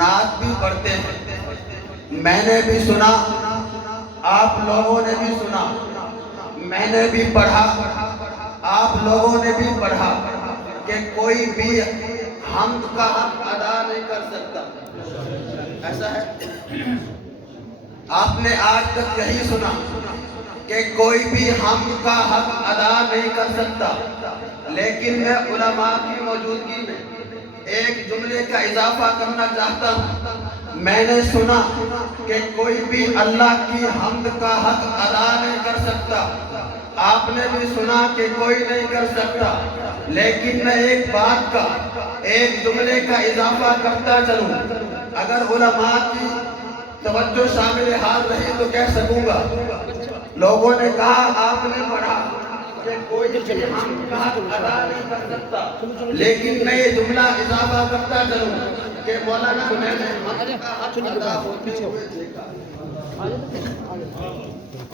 نعت بھی پڑھتے ہیں. میں نے بھی سنا, آپ لوگوں نے بھی سنا, میں نے بھی پڑھا, آپ لوگوں نے بھی پڑھا کہ کوئی بھی حمد کا حق ادا نہیں کر سکتا. ایسا ہے؟ آپ نے آج تک یہی سنا کہ کوئی بھی حمد کا حق ادا نہیں کر سکتا. لیکن میں علماء کی موجودگی میں ایک جملے کا اضافہ کرنا چاہتا ہوں. میں نے سنا کہ کوئی بھی اللہ کی حمد کا حق ادا نہیں کر سکتا. آپ نے بھی سنا کہ کوئی نہیں کر سکتا. لیکن میں ایک بات کا, ایک جملے کا اضافہ کرتا چلوں. اگر علماء کی توجہ شامل حال رہی تو کہہ سکوں گا. لوگوں نے کہا, آپ نے پڑھا کہ کوئی بھی حمد کا حق ادا نہیں کر سکتا. لیکن میں یہ جملہ اضافہ کرتا چلوں کہ مولانا میں نے حمد کا حق ادا ہوتے ہوئے دیکھا.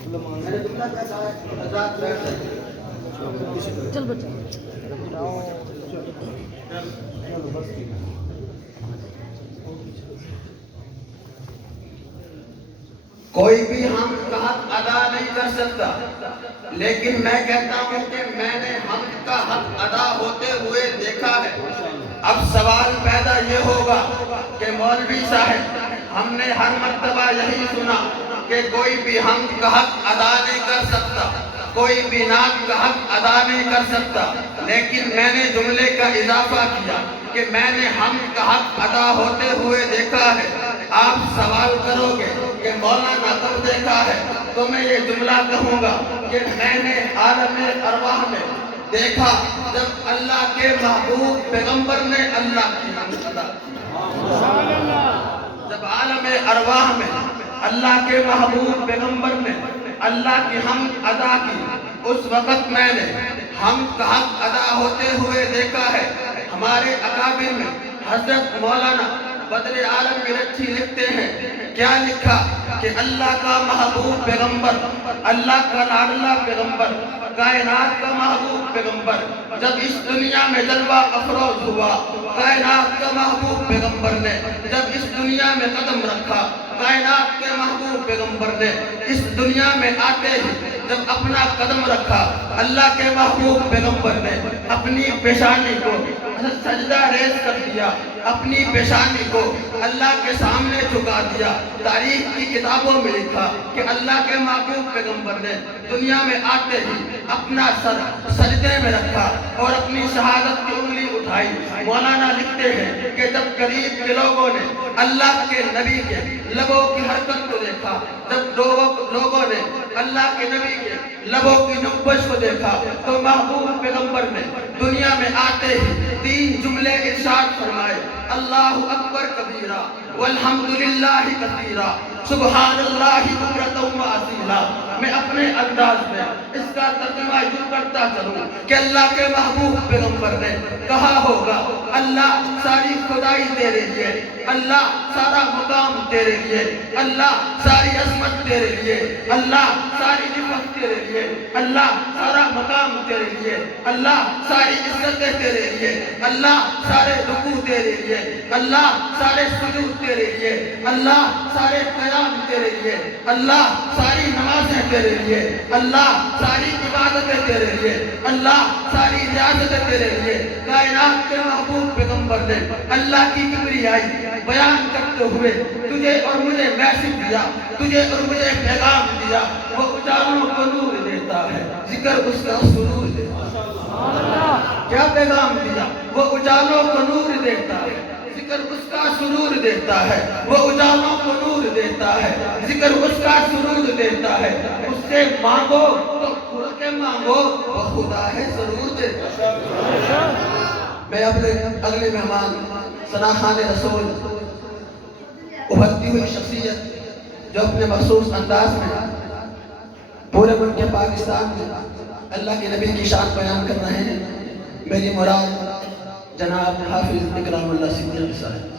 میں نے جملہ کیسا ہے؟ حضرات بیٹھ جائیں. چل بچہ کوئی بھی حمد کا حق ادا نہیں کر سکتا. لیکن میں کہتا ہوں کہ میں نے حمد کا حق ادا ہوتے ہوئے دیکھا ہے. اب سوال پیدا یہ ہوگا کہ مولوی صاحب, ہم نے ہر مرتبہ یہی سنا کہ کوئی بھی حمد کا حق ادا نہیں کر سکتا, کوئی بھی نعت کا حق ادا نہیں کر سکتا. لیکن میں نے جملے کا اضافہ کیا کہ میں نے حمد کا حق ادا ہوتے ہوئے دیکھا ہے. آپ سوال کرو گے کہ مولانا کب دیکھا ہے, تو میں یہ جملہ کہوں گا کہ میں نے عالم ارواح میں دیکھا جب اللہ کے محبوب پیغمبر نے اللہ کی حمد ادا کی. جب عالم ارواح میں اللہ کے محبوب پیغمبر نے اللہ کی حمد ادا کی, اس وقت میں نے حمد کا حق ادا ہوتے ہوئے دیکھا ہے. ہمارے اکابر میں حضرت مولانا بدر عالم مرچھی لکھتے ہیں, کیا لکھا کہ اللہ کا محبوب پیغمبر, اللہ کا لاڈلا پیغمبر, کائنات کا محبوب پیغمبر جب اس دنیا میں جلوہ افروز ہوا, کائنات کا محبوب پیغمبر نے جب اس دنیا میں قدم رکھا, کائنات کے محبوب پیغمبر نے اس دنیا میں آتے ہی جب اپنا قدم رکھا, اللہ کے محبوب پیغمبر نے اپنی پیشانی کو سجدہ ریز کر دیا, اپنی پیشانی کو اللہ کے سامنے جھکا دیا. تاریخ کی کتابوں میں لکھا کہ اللہ کے محبوب پیغمبر نے دنیا میں آتے ہی اپنا سر سجدے میں رکھا اور اپنی شہادت کی انگلی اٹھائی. مولانا لکھتے ہیں کہ جب قریب کے لوگوں نے اللہ کے نبی کے لبوں کی حرکت کو دیکھا, جب لوگوں نے اللہ کے نبی کے لبوں کی جنبش کو دیکھا, تو محبوب پیغمبر نے دنیا میں آتے ہی 3 جملے ارشاد فرمائے, اللہ اکبر کبیرہ والحمدللہ کثیرہ سبحان اللہ بکرۃ و اصیلا. میں اپنے انداز میں اس کا ترجمہ یوں کرتا چلوں کہ اللہ کے محبوب پیغمبر نے کہا ہوگا, اللہ ساری خدائی تیرے لیے, اللہ سارا مقام تیرے لیے, اللہ ساری عظمت تیرے لیے, اللہ ساری عزت تیرے لیے, اللہ سارا مقام تیرے لیے, اللہ ساری عزتیں تیرے لیے, اللہ سارے رکوع تیرے لیے, اللہ سارے سجود تیرے لیے, اللہ سارے قیام تیرے لیے, اللہ ساری نمازیں تیرے لیے, اللہ ساری عبادتیں تیرے لیے, اللہ ساری ریاضتیں تیرے لیے. کائنات کے محبوب پیغمبر نے اللہ کی کبریائی بیان کرتے ہوئے تجھے اور مجھے میسج دیا, تجھے اور مجھے پیغام دیا. وہ اجالوں کو نور دیتا ہے, ذکر اس کا سرور دیتا ہے. کیا پیغام دیا؟ وہ اجالوں کو نور دیتا ہے, ذکر اس کا سرور دیتا ہے. وہ اجالوں کو نور دیتا ہے, ذکر اس کا سرور دیتا ہے. اس سے مانگو تو کھل کے مانگو, وہ خدا ہے ضرور دیتا ہے. میں اپنے اگلے مہمان ثنا خان رسول, ابھرتی ہوئی شخصیت جو اپنے مخصوص انداز میں پورے ملک پاکستان میں اللہ کے نبی کی شان بیان کر رہے ہیں. میری مراد جناب حافظ اکرام اللہ صدیقی صاحب.